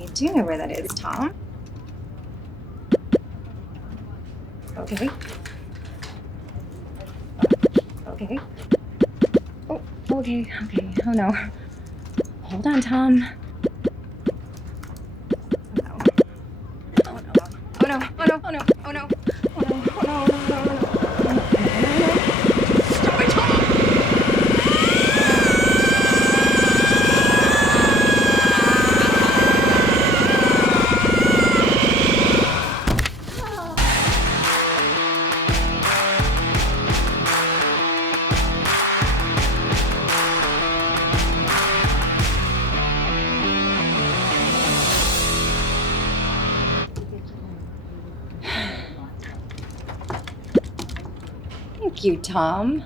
I do know where that is, Tom. Okay. Okay. Oh, okay. Oh no. Hold on, Tom. Oh no. Oh no. Oh no. Oh no. Oh no. Oh no. Oh no. Oh no. No. No. No. No. Stop it, Tom! Thank you, Tom.